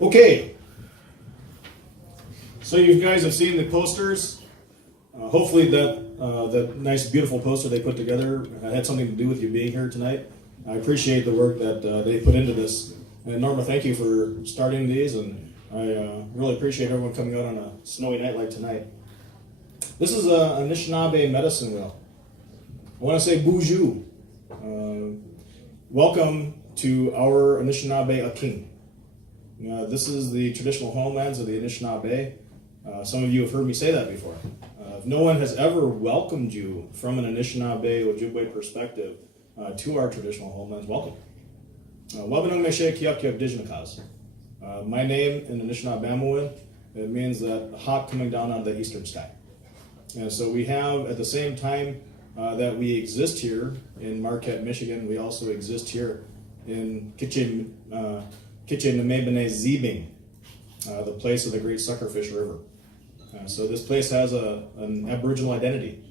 Okay, so you guys have seen the posters. Hopefully that nice, beautiful poster they put together had something to do with you being here tonight. I appreciate the work that they put into this. And Norma, thank you for starting these, and I really appreciate everyone coming out on a snowy night like tonight. This is a Anishinaabe medicine wheel. I want to say bonjour. Welcome to our Anishinaabe Aking. This is the traditional homelands of the Anishinaabe. Some of you have heard me say that before. If no one has ever welcomed you from an Anishinaabe Ojibwe perspective to our traditional homelands, welcome. Wabanung Meshe Kiyak Kiyak Dijnakas. My name in Anishinaabe, it means that hawk coming down out of the eastern sky. And so we have, at the same time that we exist here in Marquette, Michigan, we also exist here in Kitchenemebene Zibing, the place of the Great Suckerfish River. So this place has an Aboriginal identity.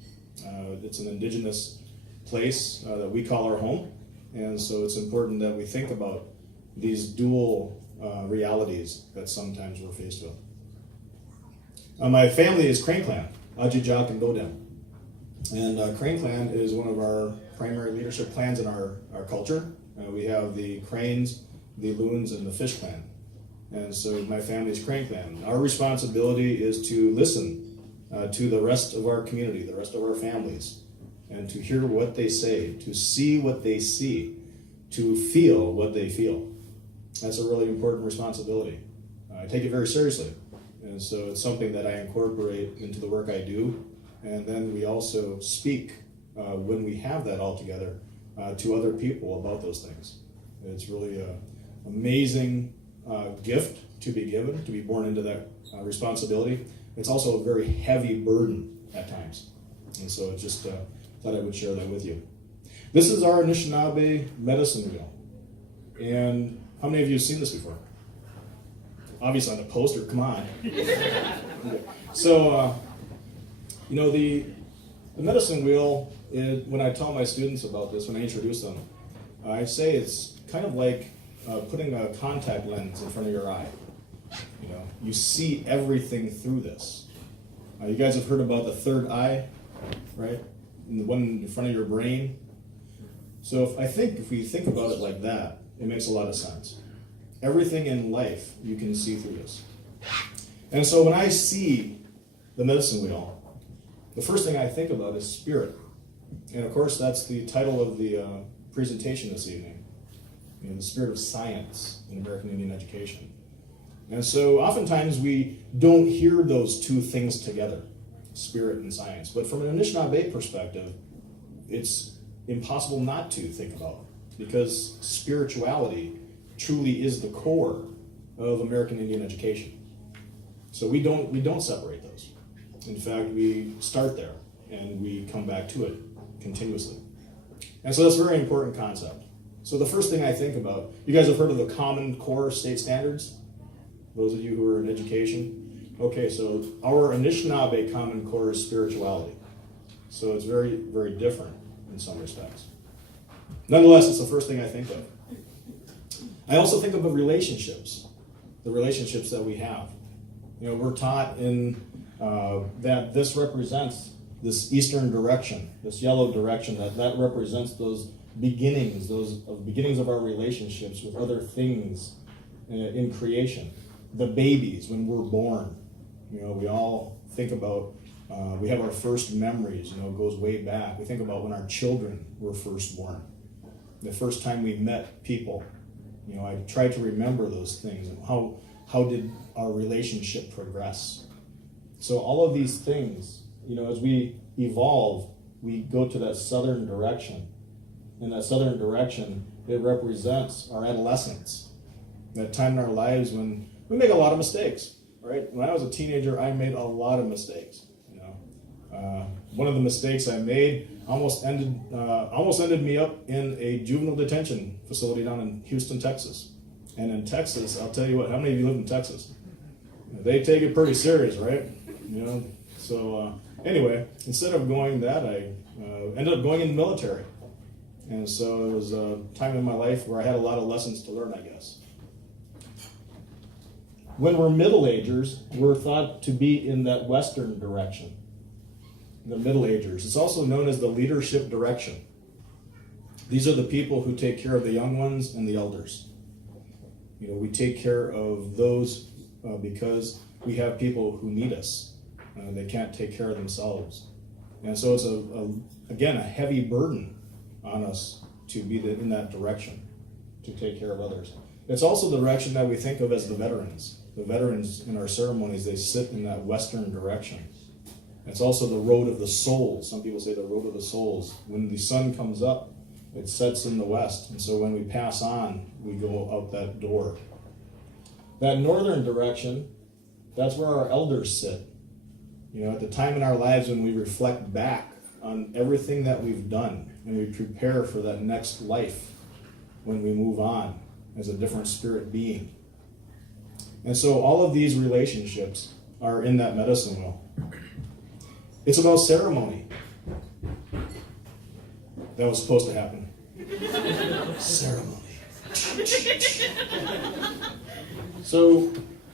It's an indigenous place that we call our home, and so it's important that we think about these dual realities that sometimes we're faced with. My family is Crane Clan, Ajijak and Godem. And Crane Clan is one of our primary leadership clans in our culture. We have the Cranes, the Loons, and the Fish Clan. And so my family is Crane Clan. Our responsibility is to listen to the rest of our community, the rest of our families, and to hear what they say, to see what they see, to feel what they feel. That's a really important responsibility. I take it very seriously. And so it's something that I incorporate into the work I do. And then we also speak when we have that all together to other people about those things. It's really an amazing gift to be given, to be born into that responsibility. It's also a very heavy burden at times. And so I just thought I would share that with you. This is our Anishinaabe medicine wheel. And how many of you have seen this before? Obviously on the poster, come on. So, the medicine wheel, when I tell my students about this, when I introduce them, I say it's kind of like putting a contact lens in front of your eye. You see everything through this. You guys have heard about the third eye, right? And the one in front of your brain. So if we think about it like that, it makes a lot of sense. Everything in life you can see through this. And so when I see the medicine wheel, the first thing I think about is spirit. And of course that's the title of the presentation this evening. The spirit of science in American Indian education. And so oftentimes we don't hear those two things together, spirit and science. But from an Anishinaabe perspective, it's impossible not to think about, because spirituality truly is the core of American Indian education. So we don't separate those. In fact, we start there and we come back to it continuously. And so that's a very important concept. So the first thing I think about, you guys have heard of the Common Core state standards? Those of you who are in education? Okay, so our Anishinaabe Common Core is spirituality. So it's very, very different in some respects. Nonetheless, it's the first thing I think of. I also think of the relationships that we have. We're taught that this represents this eastern direction, this yellow direction, that represents those beginnings of our relationships with other things in creation. The babies, when we're born, we all think about, we have our first memories, it goes way back. We think about when our children were first born, the first time we met people. I try to remember those things and how did our relationship progress. So all of these things, as we evolve, we go to that southern direction. In that southern direction, it represents our adolescence, that time in our lives when we make a lot of mistakes, right? When I was a teenager, I made a lot of mistakes. One of the mistakes I made almost ended me up in a juvenile detention facility down in Houston, Texas. And in Texas, I'll tell you what, how many of you live in Texas? They take it pretty serious, right? So anyway, instead of going that, I ended up going in the military. And so it was a time in my life where I had a lot of lessons to learn, I guess. When we're Middle Agers, we're thought to be in that Western direction. The Middle Agers. It's also known as the leadership direction. These are the people who take care of the young ones and the elders. We take care of those because we have people who need us. They can't take care of themselves. And so it's, again, a heavy burden on us to be in that direction, to take care of others. It's also the direction that we think of as the veterans. The veterans in our ceremonies, they sit in that Western direction. It's also the road of the souls. Some people say the road of the souls. When the sun comes up, it sets in the west. And so when we pass on, we go out that door. That northern direction, that's where our elders sit. At the time in our lives when we reflect back on everything that we've done and we prepare for that next life when we move on as a different spirit being. And so all of these relationships are in that medicine wheel. It's about ceremony. That was supposed to happen. Ceremony. So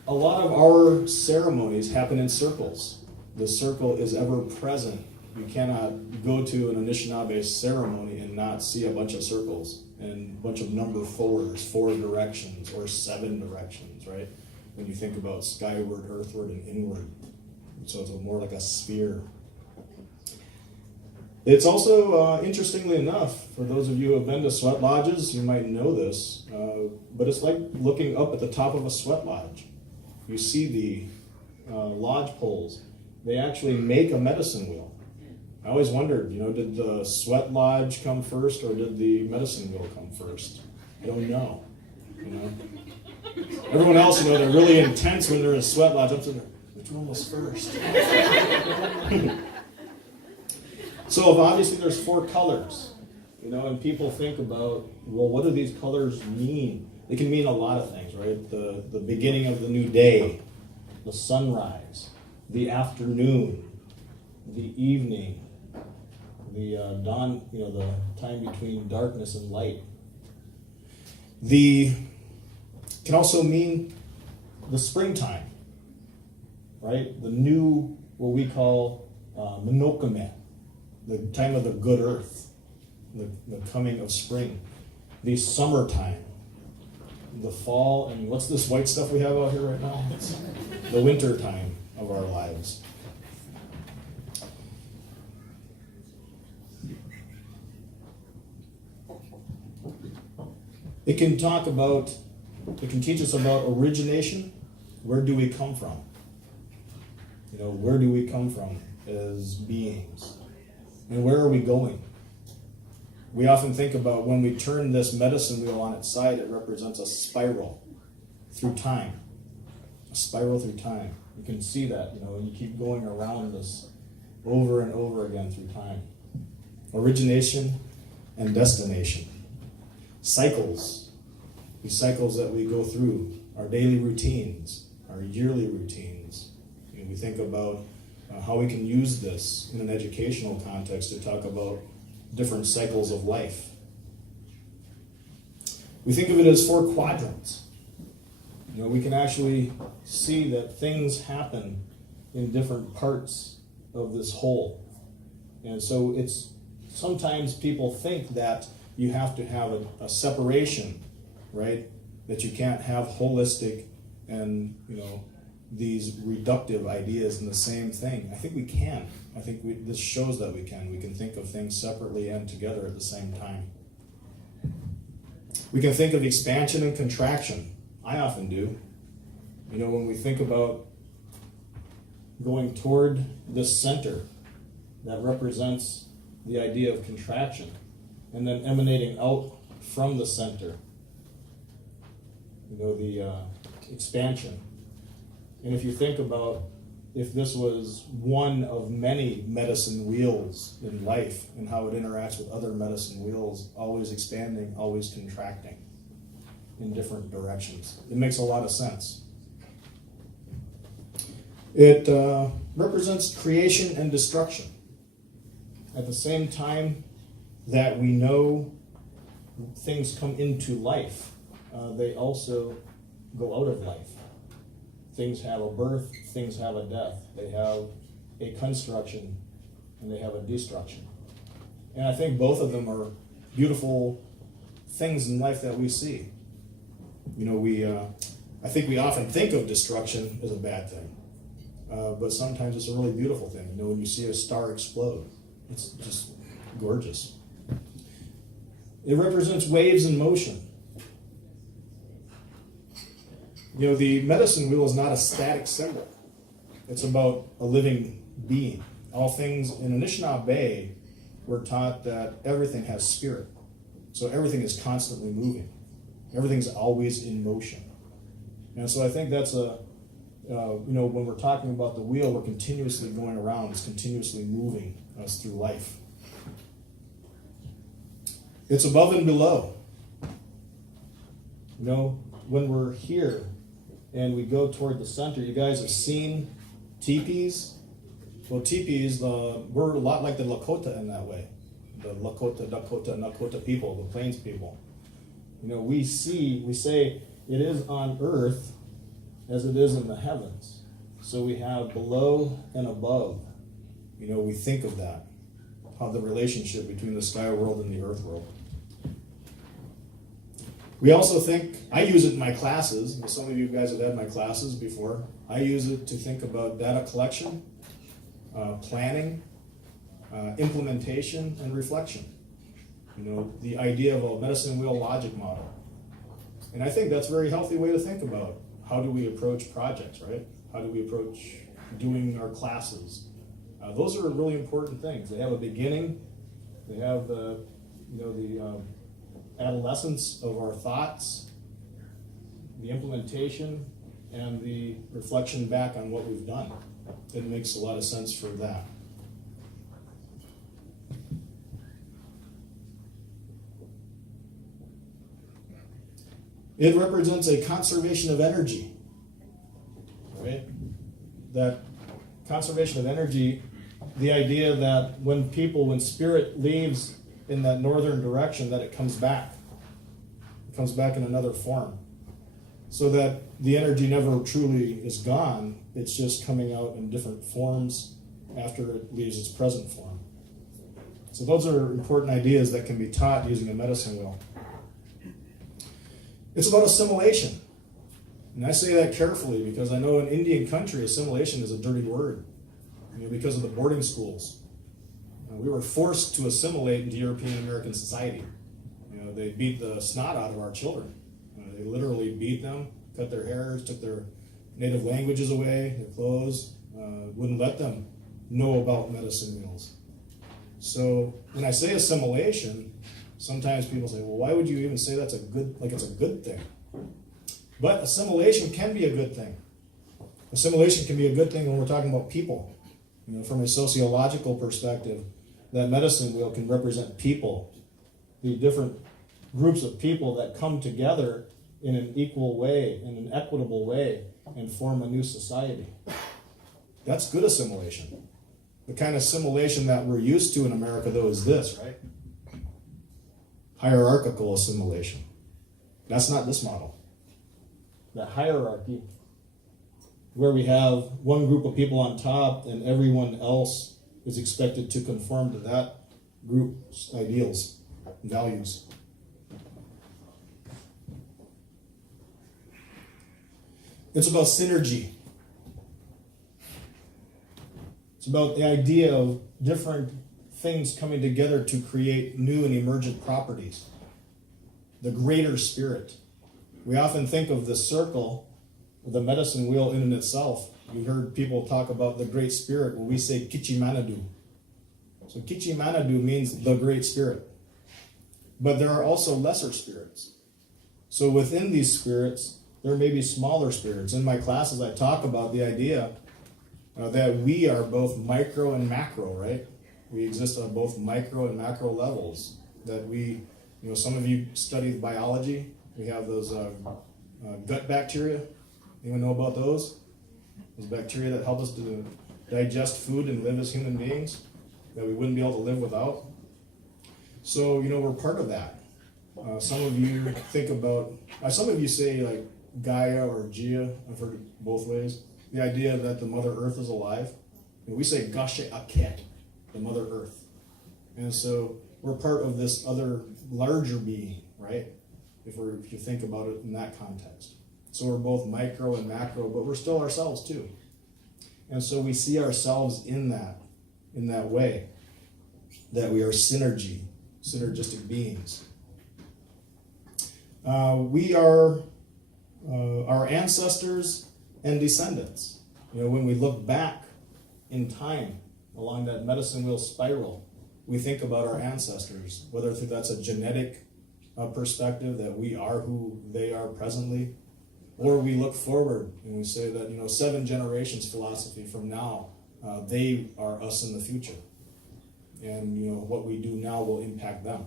a lot of our ceremonies happen in circles. The circle is ever present. You cannot go to an Anishinaabe ceremony and not see a bunch of circles and a bunch of number fours, 4 directions or 7 directions, right? When you think about skyward, earthward, and inward. So it's more like a sphere. It's also, interestingly enough, for those of you who have been to sweat lodges, you might know this, but it's like looking up at the top of a sweat lodge. You see the lodge poles. They actually make a medicine wheel. I always wondered, did the sweat lodge come first or did the medicine wheel come first? I don't know. Everyone else, they're really intense when they're in a sweat lodge. I'm thinking, which one was first? So obviously there's 4 colors, and people think about, well, what do these colors mean? They can mean a lot of things, right? The beginning of the new day, the sunrise, the afternoon, the evening, the dawn, the time between darkness and light. Can also mean the springtime, right? The new, what we call Monokame, the time of the good earth, the coming of spring. The summertime, the fall, and what's this white stuff we have out here right now? It's the winter time of our lives. It can teach us about origination. Where do we come from? Where do we come from as beings? And where are we going? We often think about when we turn this medicine wheel on its side, it represents a spiral through time. A spiral through time. You can see that, and you keep going around this over and over again through time. Origination and destination. Cycles. These cycles that we go through, our daily routines, our yearly routines. We think about how we can use this in an educational context to talk about different cycles of life. We think of it as 4 quadrants. We can actually see that things happen in different parts of this whole. And so sometimes people think that you have to have a separation, right? That you can't have holistic and, these reductive ideas in the same thing. I think we can. I think this shows that we can. We can think of things separately and together at the same time. We can think of expansion and contraction. I often do. When we think about going toward this center, that represents the idea of contraction, and then emanating out from the center, the expansion. And if you think about if this was one of many medicine wheels in life and how it interacts with other medicine wheels, always expanding, always contracting in different directions. It makes a lot of sense. It represents creation and destruction. At the same time that we know things come into life, they also go out of life. Things have a birth, things have a death. They have a construction, and they have a destruction. And I think both of them are beautiful things in life that we see. I think we often think of destruction as a bad thing, but sometimes it's a really beautiful thing. When you see a star explode, it's just gorgeous. It represents waves in motion. The medicine wheel is not a static symbol. It's about a living being. All things in Anishinaabe, we're taught that everything has spirit. So everything is constantly moving. Everything's always in motion. And so I think that's when we're talking about the wheel, we're continuously going around. It's continuously moving us through life. It's above and below. When we're here and we go toward the center, you guys have seen teepees. Well, teepees, we're a lot like the Lakota in that way. The Lakota, Dakota, Nakota people, the Plains people. We say it is on earth as it is in the heavens. So we have below and above. We think of that, how the relationship between the sky world and the earth world. We also think, I use it in my classes, and some of you guys have had my classes before. I use it to think about data collection, planning, implementation, and reflection. The idea of a medicine wheel logic model. And I think that's a very healthy way to think about how do we approach projects, right? How do we approach doing our classes? Those are really important things. They have a beginning. They have the adolescence of our thoughts, the implementation, and the reflection back on what we've done. It makes a lot of sense for that. It represents a conservation of energy, right? That conservation of energy, the idea that when spirit leaves in that northern direction, that it comes back. It comes back in another form. So that the energy never truly is gone, it's just coming out in different forms after it leaves its present form. So those are important ideas that can be taught using a medicine wheel. It's about assimilation. And I say that carefully because I know in Indian country, assimilation is a dirty word, because of the boarding schools. We were forced to assimilate into European American society. They beat the snot out of our children. They literally beat them, cut their hair, took their native languages away, their clothes, wouldn't let them know about medicine wheels. So when I say assimilation, sometimes people say, well, why would you even say it's a good thing? But assimilation can be a good thing. Assimilation can be a good thing when we're talking about people. From a sociological perspective, that medicine wheel can represent people, the different groups of people that come together in an equal way, in an equitable way, and form a new society. That's good assimilation. The kind of assimilation that we're used to in America, though, is this, right? Hierarchical assimilation. That's not this model. That hierarchy, where we have one group of people on top and everyone else is expected to conform to that group's ideals and values. It's about synergy. It's about the idea of different things coming together to create new and emergent properties. The greater spirit. We often think of the circle, the medicine wheel in and itself. You heard people talk about the great spirit. Well, we say Kichimanadu. So Kichimanadu means the great spirit. But there are also lesser spirits. So within these spirits, there may be smaller spirits. In my classes, I talk about the idea that we are both micro and macro, right? We exist on both micro and macro levels. That we, some of you studied biology. We have those gut bacteria. Anyone know about those? Those bacteria that help us to digest food and live as human beings that we wouldn't be able to live without. So, we're part of that. Some of you think about, some of you say, Gaia or Gia, I've heard it both ways. The idea that the Mother Earth is alive. And we say Gashe Aket, the Mother Earth. And so we're part of this other larger being, right? If you think about it in that context. So we're both micro and macro, but we're still ourselves too. And so we see ourselves in that way, that we are synergistic beings. We are our ancestors and descendants. When we look back in time along that medicine wheel spiral, we think about our ancestors, whether that's a genetic perspective, that we are who they are presently, or we look forward and we say that 7 generations philosophy from now, they are us in the future, and what we do now will impact them.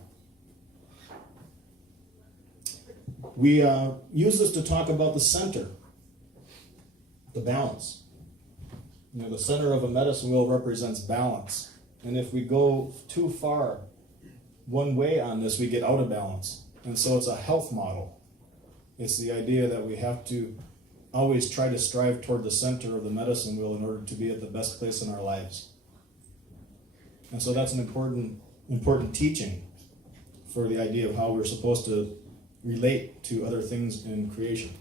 We use this to talk about the center, the balance. The center of a medicine wheel represents balance. And if we go too far one way on this, we get out of balance. And so it's a health model. It's the idea that we have to always try to strive toward the center of the medicine wheel in order to be at the best place in our lives. And so that's an important teaching for the idea of how we're supposed to relate to other things in creation.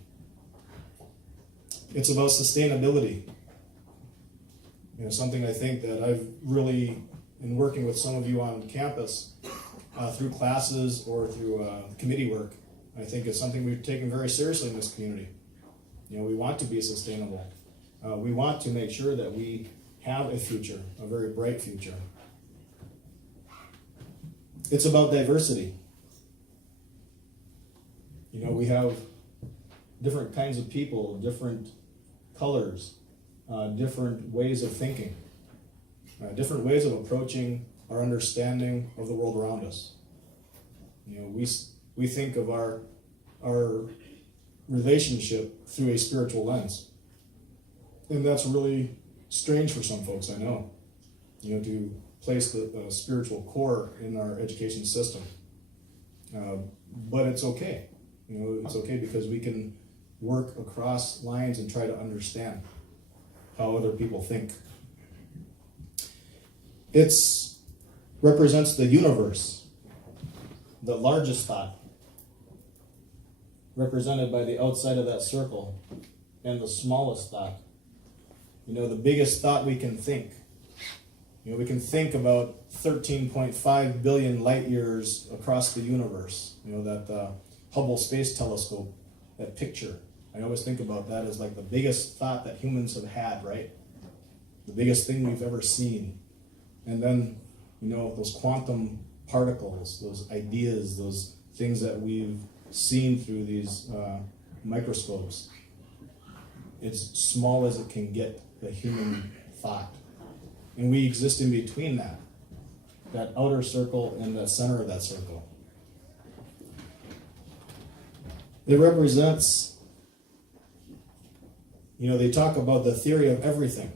It's about sustainability. Something I think that I've really, in working with some of you on campus, through classes or through committee work, I think is something we've taken very seriously in this community. We want to be sustainable. We want to make sure that we have a future, a very bright future. It's about diversity. We have different kinds of people, different colors, different ways of thinking, different ways of approaching our understanding of the world around us. We think of our relationship through a spiritual lens, and that's really strange for some folks, I know. To place the spiritual core in our education system, but it's okay. It's okay because we can work across lines and try to understand how other people think. It represents the universe, the largest thought, represented by the outside of that circle, and the smallest thought. The biggest thought we can think. We can think about 13.5 billion light years across the universe. That Hubble Space Telescope, that picture. I always think about that as like the biggest thought that humans have had, right? The biggest thing we've ever seen. And then, those quantum particles, those ideas, those things that we've seen through these microscopes. It's small as it can get, the human thought. And we exist in between that outer circle and the center of that circle. It represents, they talk about the theory of everything.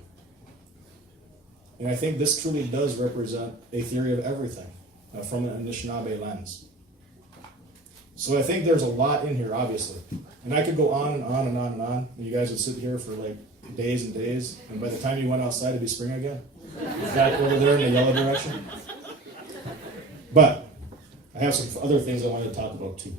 And I think this truly does represent a theory of everything from an Anishinaabe lens. So I think there's a lot in here, obviously. And I could go on and on and on and on. And you guys would sit here for like days and days. And by the time you went outside, it'd be spring again. Back over there in the yellow direction. But I have some other things I wanted to talk about too.